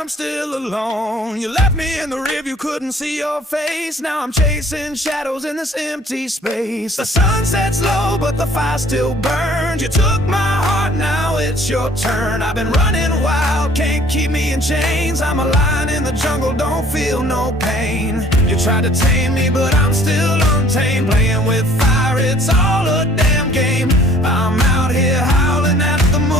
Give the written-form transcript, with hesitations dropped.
and I'm still alone. You left me in the rearview, couldn't see your face. Now I'm chasing shadows in this empty space. The sun sets low, but the fire still burns. You took my heart, now it's your turn. I've been running wild, can't keep me in chains. I'm a lion in the jungle, don't feel no pain. You tried to tame me, but I'm still untamed. Playing with fire, it's all a damn game. I'm out here howling at the moon.